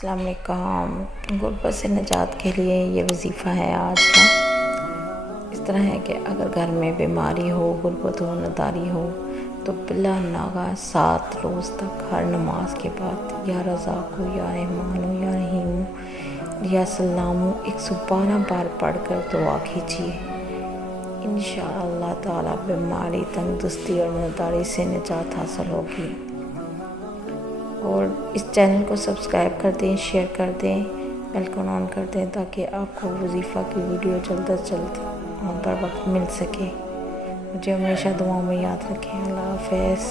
अस्सलाम वालेकुम। गुर्बत से निजात के लिए ये वजीफ़ा है आज का। इस तरह है कि अगर घर में बीमारी हो, गुर्बत हो, नदारी हो तो बिला नागा 7 रोज़ तक हर नमाज के बाद या रज़ाक़ो या रहमानो या रहीमो या सल्लामो 112 बार पढ़कर दुआ कीजिए। इंशाअल्लाह ताला बीमारी, तंदुरुस्ती और नदारी से निजात हासिल होगी। और इस चैनल को सब्सक्राइब कर दें, शेयर कर दें, बेल को ऑन कर दें ताकि आपको वजीफ़ा की वीडियो जल्द अज जल्द बर वक्त मिल सके। मुझे हमेशा दुआओं में याद रखें। अल्लाह हाफ़िज़।